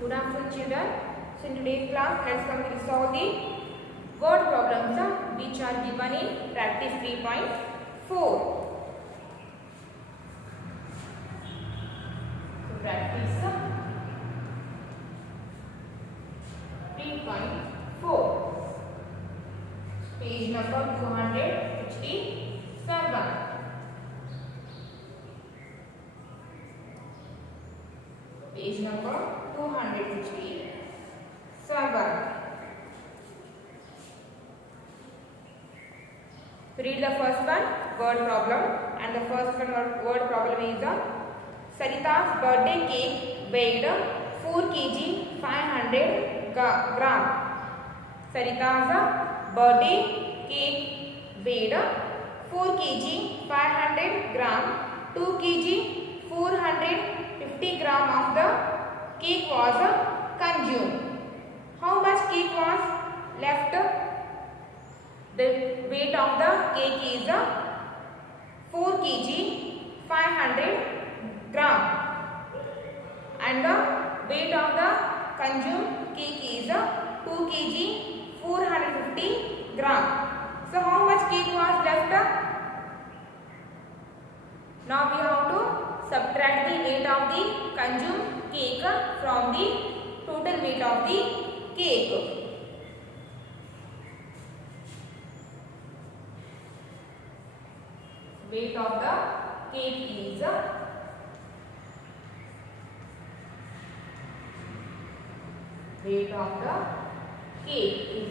Good afternoon, children. So in today's class, let's come to solve the word problems which are given in practice 3.4. So practice 3.4, page number 257. Page number 257. Read the first one, word problem, and the first one word problem is Sarita's birthday cake weighed 4 kg 500 gram. Sarita's birthday cake weighed 4 kg 500 gram. 2 kg 450 gram of the cake was consumed. How much cake was left? The weight of the cake is 4 kg 500 gram and the weight of the consumed cake is 2 kg 450 gram. So how much cake was left? Now we have to subtract the weight of the consumed cake from the total weight of the cake. Weight of the cake is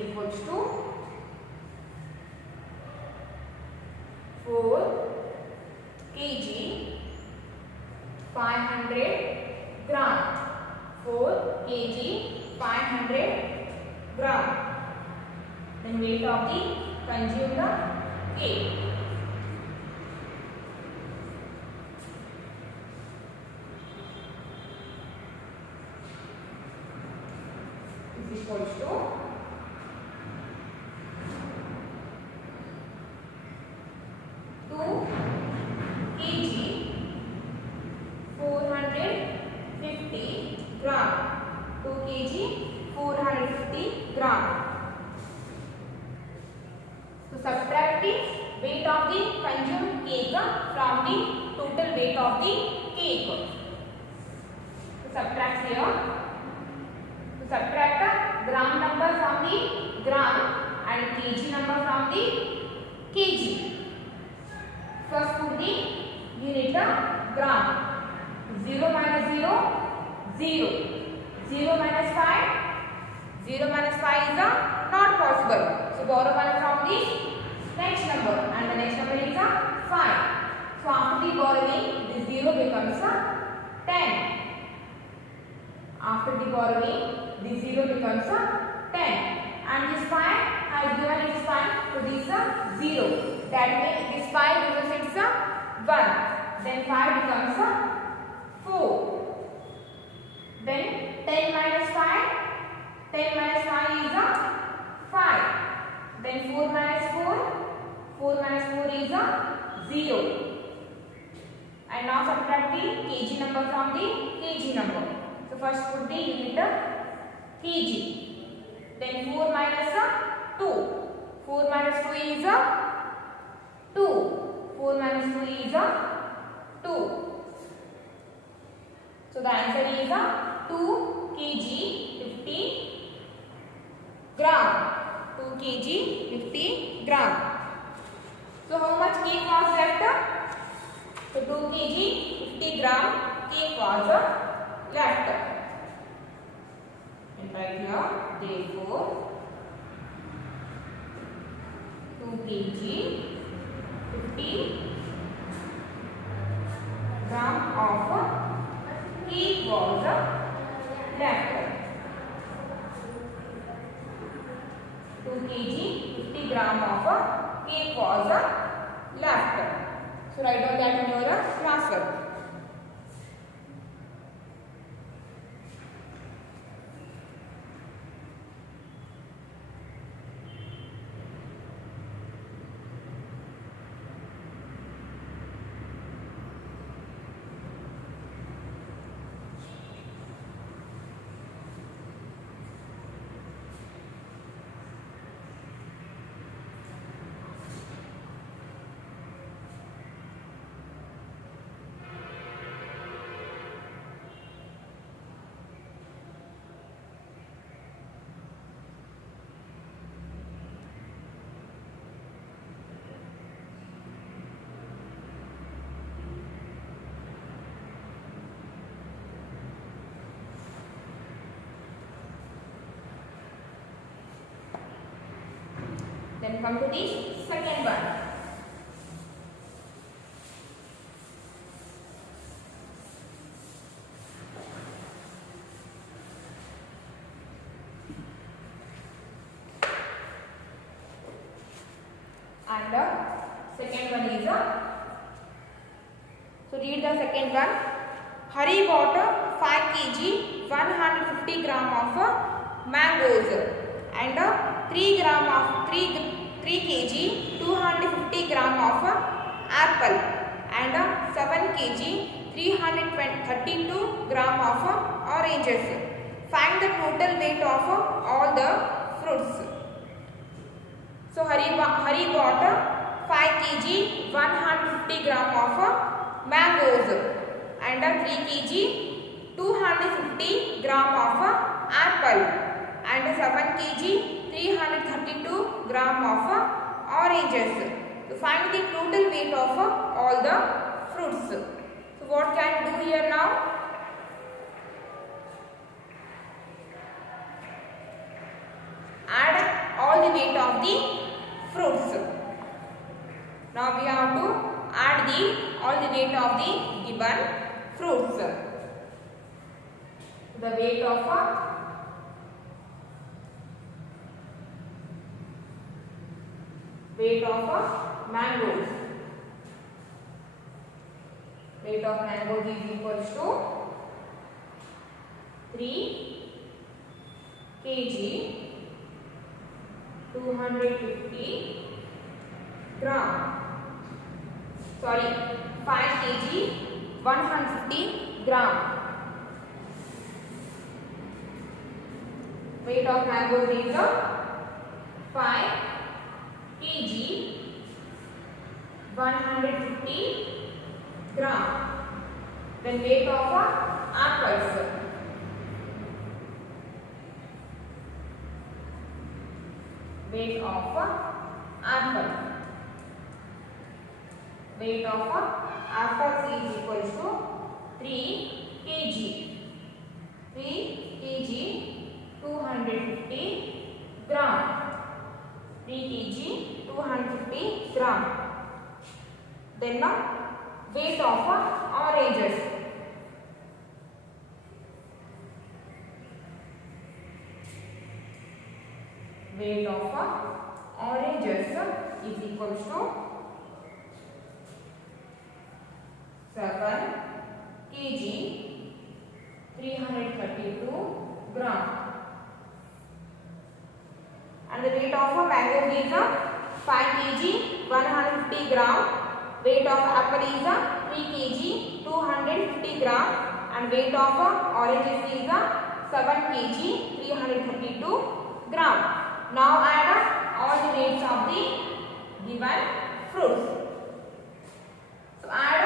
equals to 4 kg 500 gram. 4 kg 500 gram. Then weight of the consumed cake. Equals to 2 kg 450 gram. 2 kg 450 gram. So subtract the weight of the consumed cake from the total weight of the cake. So subtract here. Subtract gram number from the gram and kg number from the kg. First put the unit gram. 0 minus 0, 0. 0 minus 5, 0 minus 5 is not possible. So borrow 1 from the next number and the next number is 5. So after the borrowing, this 0 becomes 10. After the borrowing, this 0 becomes 10 and this 5 has given its 5 to this 0. That means this 5 gives its 1. Then 5 becomes 4. Then 10 minus 5. 10 minus 5 is 5. Then 4 minus 4. 4 minus 4 is 0. And now subtract the kg number from the kg number. So first put the unit kg. Then 4 minus 2. 4 minus 2 is 2. 4 minus 2 is 2. So the answer is 2 kg 50 gram. 2 kg 50 gram. So how much cake was left? So 2 kg 50 gram cake was left. And right here, therefore, 2 kg 50 gram of cake was left. 2 kg 50 gram of cake was left. So write down that in your classwork. Then come to the second one. And the second one is so read the second one. Hari bought 5 kg 150 gram of mangoes and 3 kg 250 gram of apple and 7 kg 332 gram of oranges. Find the total weight of all the fruits. So Hari bought 5 kg 150 gram of mangoes and 3 kg 250 gram of apple and 7 kg 332 gram of oranges. To find the total weight of all the fruits. So what can we do here now? Add all the weight of the fruits. Now we have to add all the weight of the given fruits. The weight of mangoes. Weight of mangoes is equals to 3 kg 250 gram. Sorry, 5 kg 150 gram. Weight of mangoes is 5 kg 150 gram. Then weight of apples. Weight of apple. Weight of apples is equals to 3 kg. 3 kg 250 gram. 3 kg 250 gram. Then weight of oranges. Weight of oranges is equals to 7 kg 332 gram. And the weight of mango is 5 kg 150 gram. Weight of apple is 3 kg 250 gram. And weight of oranges is 7 kg 332 gram. Now add all the weights of the given fruits. So add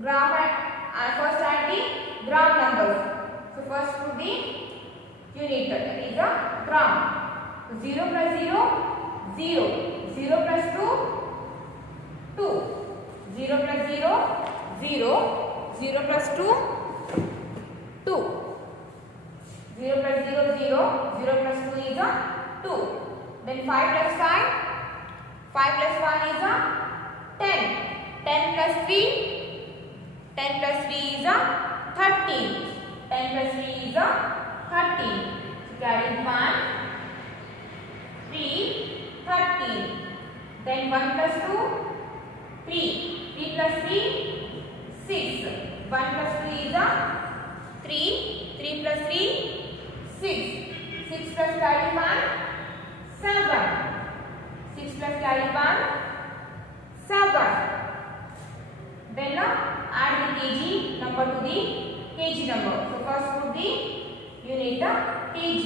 gram and first add the gram numbers. So first to the unit, that is a gram. 0 plus 0, 0. 0 plus 2, 2. 0 plus 0, 0. 0 plus 2, 2. 0 plus 0, 0. 0 plus 2 is 2. Then 5 plus 5. 5 plus 1 is 10. 10 plus 3. 10 plus 3 is 13. 10 plus 3 is 13. So carry 1, 3, 13. Then 1 plus 2, 3. 3 plus 3, 6. 1 plus 2 is 3. 3 plus 3, 6. 6 plus carry 1, 7. 6 plus carry 1, 7. Then add the kg number to the kg number. So first put the unit kg.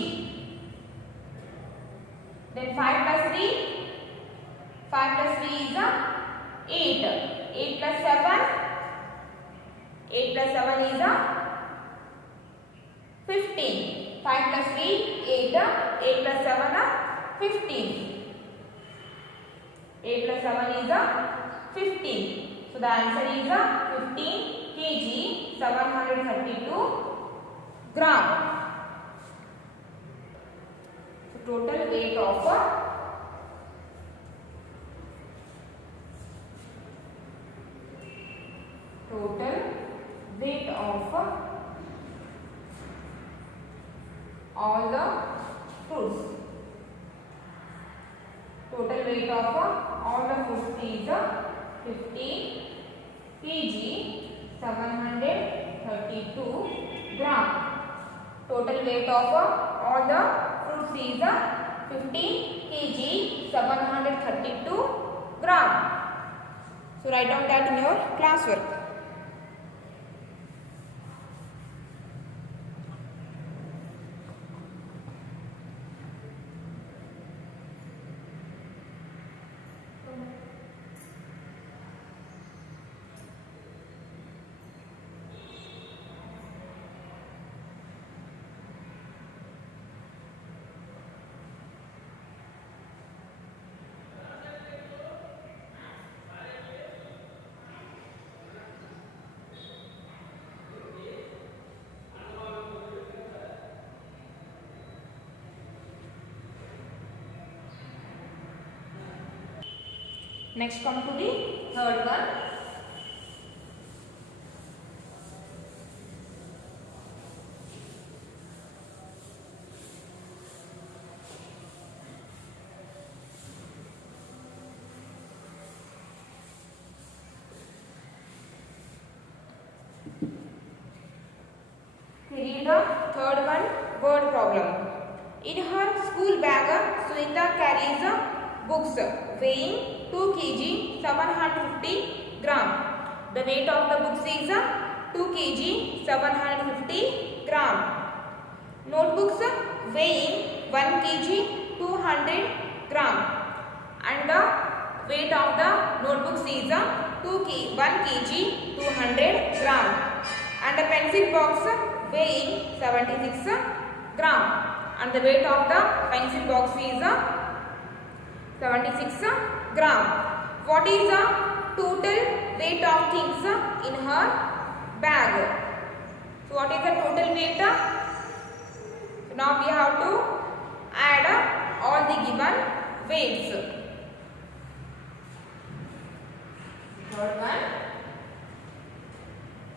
Then 5 plus 3. 5 plus 3 is 8. 8 plus 7. 8 plus 7 is 15. 5 plus 3, 8. 8 plus 7, 15. 8 plus 7 is 15. So the answer is 15 kg 732 gram. So total weight of total weight of all the fruits. Total weight of all the fruits is 15 kg 732 gram. Total weight of all the fruits is 15 kg 732 gram. So write down that in your classwork. Next come to the third one. Read the third one word problem. In her school bag, Sunita carries books weighing 2 kg 750 gram. The weight of the books is 2 kg 750 gram. Notebooks weighing 1 kg 200 gram. And the weight of the notebooks is 1 kg 200 gram. And the pencil box weighing 76 gram. And the weight of the pencil box is 76 gram. What is the total weight of things in her bag? So what is the total weight? So now we have to add all the given weights. Third one,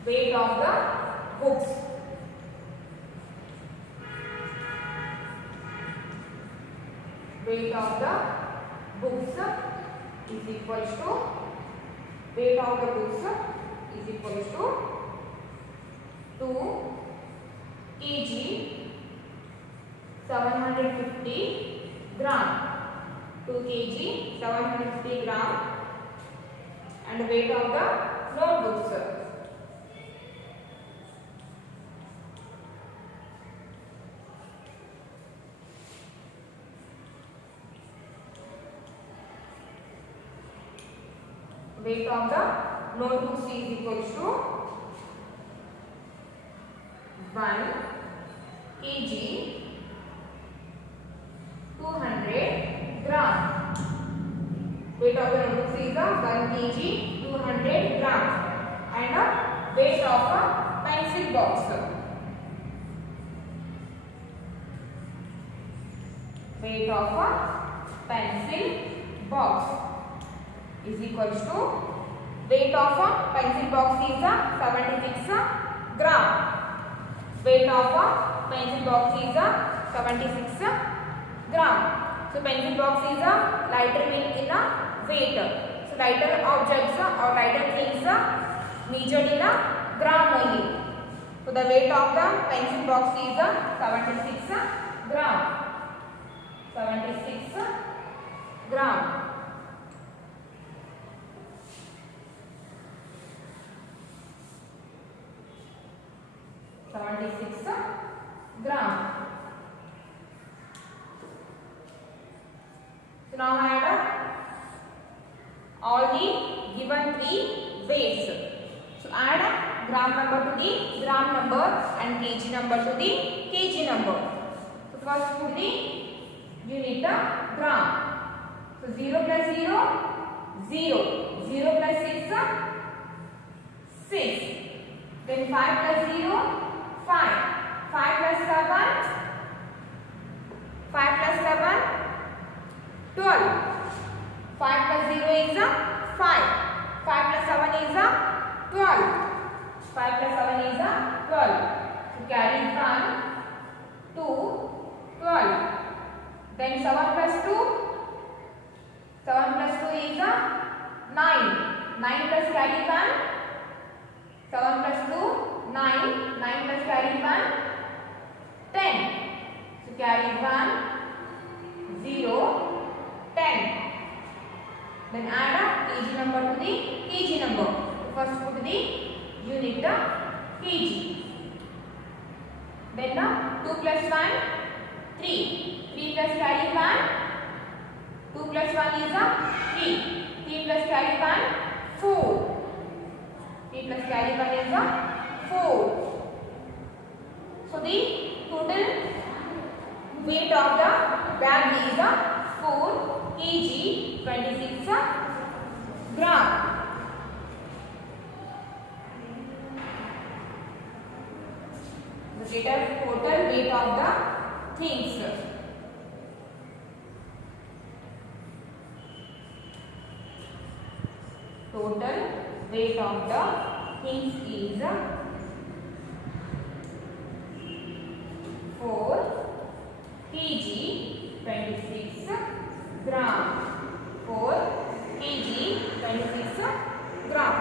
weight of the books. Weight of the books is equals to weight of the books is equals to 2 kg 750 gram. 2 kg 750 gram. And the weight of the notebooks. Weight of the notebooks is equals to 1 kg 200 gram. Weight of the notebooks is 1 kg 200 gram. And weight of a pencil box. Weight of a pencil box is equals to weight of a pencil box is 76 gram. Weight of a pencil box is 76 gram. So pencil box is a lighter weight in a weight. So lighter objects or lighter things measured in a gram only. So the weight of the pencil box is 76 gram. 76 gram. 76 gram. So now add all the given three weights. So add gram number to the gram number and kg number to the kg number. So first put the unit gram. So 0 plus 0, 0. 0 plus 6, 6. Then 5 plus 0, 5. 5 plus 7, 5 plus 7, 12. 5 plus 0 is 5. 5 plus 7 is 12. 5 plus 7 is 12. So carry 1, 2, 12. Then 7 plus 2. 7 plus 2 is 9. 9 plus carry 1. 7 plus 2, 9. 9 plus carry 1, 10. So carry 1, 0, 10. Then add a kg number to the kg number. First put the unit kg. Then 2 plus 1, 3. 3 plus carry 1. 2 plus 1 is 3. 3 plus carry 1, 4. 3 plus carry 1 is 4. So the total weight of the bag is 4 kg 26 gram. The total weight of the things. Total weight of the things is 4 kg 26 gram. 4 kg 26 gram.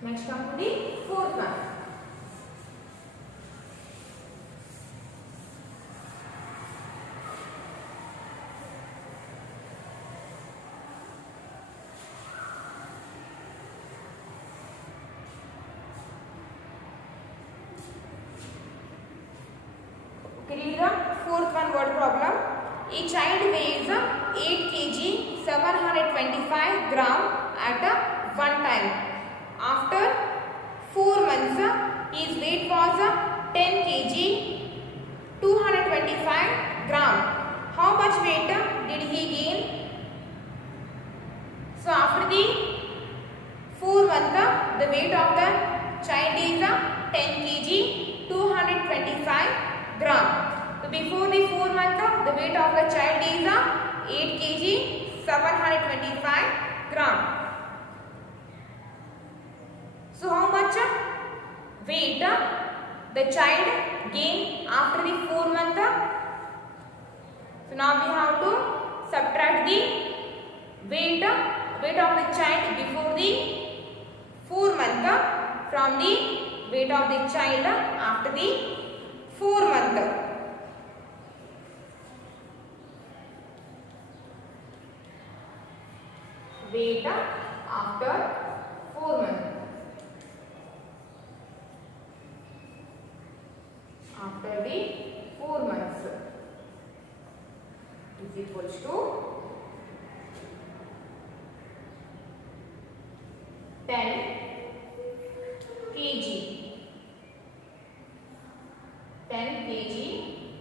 Next come to the fourth one. Okay, read the fourth one word problem. A child weighs 8 kg 725 gram at one time. After 4 months, his weight was 10 kg 225 gram. How much weight did he gain? So after the 4 months, the weight of the child is 10 kg 225 gram. So before the 4 months, the weight of the child is 8 kg 725 gram. So how much weight the child gained after the 4 months? So now we have to subtract the weight of the child before the 4 months from the weight of the child after the 4 months. Weight after 4 months. After the 4 months is equals to 10 kg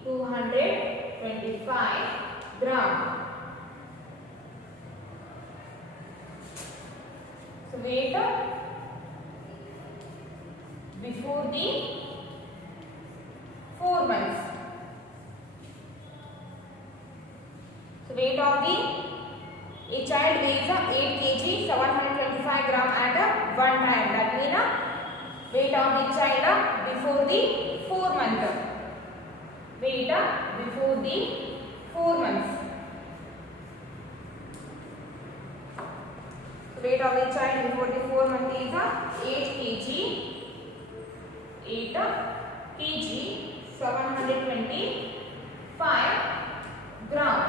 225 gram. So weight before the 4 months. So weight of a child weighs 8 kg 725 gram at one time. That means weight of the child before the 4 months. Weight before the 4 months. Weight of the child before the 4 months is 8 kg. 8 kg 725 gram.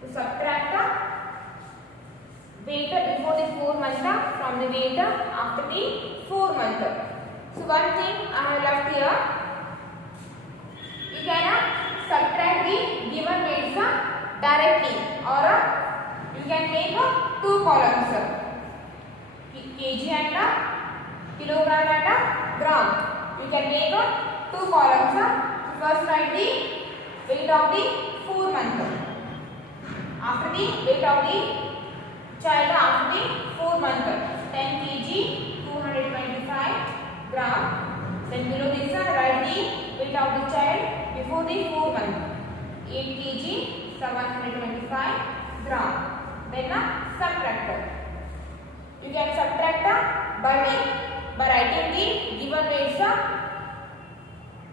To subtract weight before the 4 months from the weight after the 4 months. So one thing I have left here, you can subtract the given weights directly, or you can make 2 columns, kg and kilogram and gram. You can make 2 columns. First write the weight of the 4 months. After the weight of the child after the 4 months, 10 kg 225 gram. Then below this write the weight of the child before the 4 months, 8 kg 725 gram. Then subtract. You can subtract by writing the given weights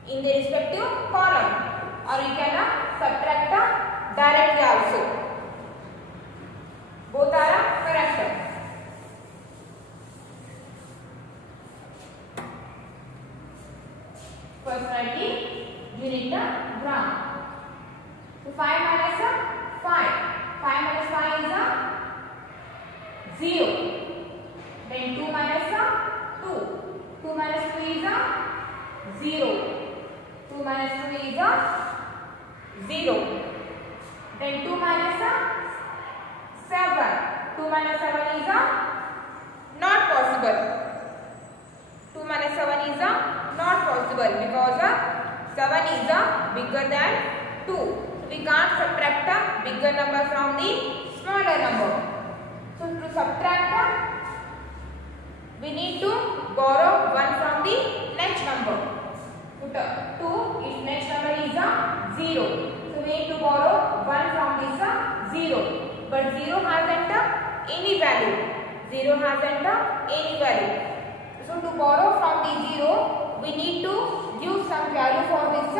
in the respective column, or you can subtract directly also. Both are correct. First write the unit gram. So 5 minus 5. 5 minus 5 is 0. Then 2 minus 2. 2 minus 2 is 0. 2 minus 2 is 0. Then 2 minus 7. 2 minus 7 is not possible. 2 minus 7 is not possible because 7 is bigger than 2. We can't subtract a bigger number from the smaller number. So to subtract, we need to borrow 1 from the next number. Put 2, its next number is 0. So we need to borrow 1 from this 0. But 0 hasn't any value. 0 hasn't any value. So to borrow from the 0, we need to give some value for this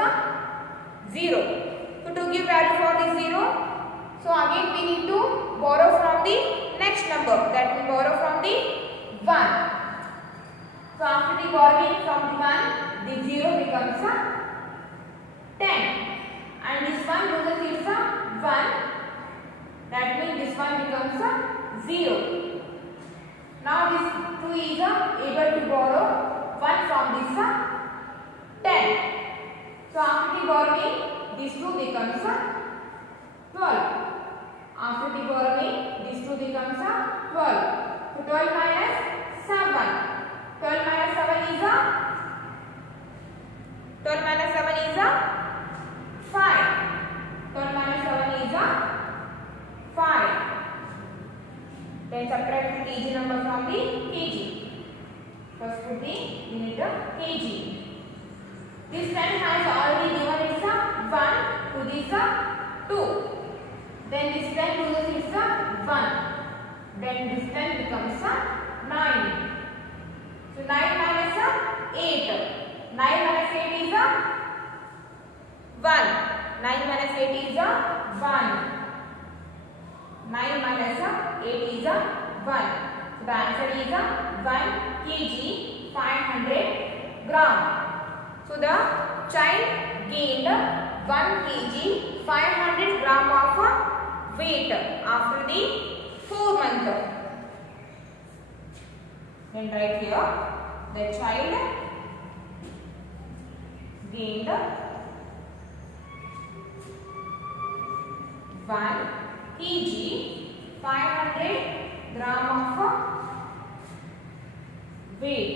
0. So to give value for the 0, so again we need to borrow from the next number, that we borrow from the 1. So after the borrowing from the 1, the 0 becomes 10, and this one loses its 1, that means this one becomes 0. Now this 2 is able to borrow 1 from this 10. So after the borrowing, this 2 becomes 12. After the borrowing, this 2 becomes 12. So 12 minus 7. 12 minus 7 is 12 minus 7 is 5. 12 minus 7 is 5. Then subtract the kg number from the kg. First put the unit kg. This pen has already given its 1 to this 2. Then this pen loses its 1. Then this pen becomes 9. So 9 minus 8. 9 minus 8 is 1. 9 minus 8 is 1. 9 minus 8 is 1. So the answer is 1 kg 500 gram. So the child gained 1 kg 500 gram of weight after the 4 months. Then write here, the child gained 1 kg 500 gram of weight.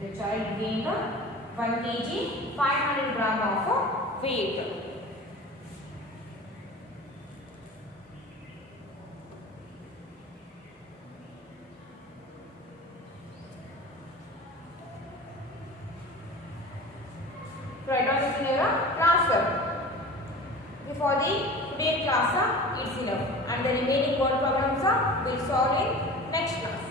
The child gained 1 kg 500 gram of weight. Write down this in your classwork. The for the today class it's enough, and the remaining word problems will solve in next class.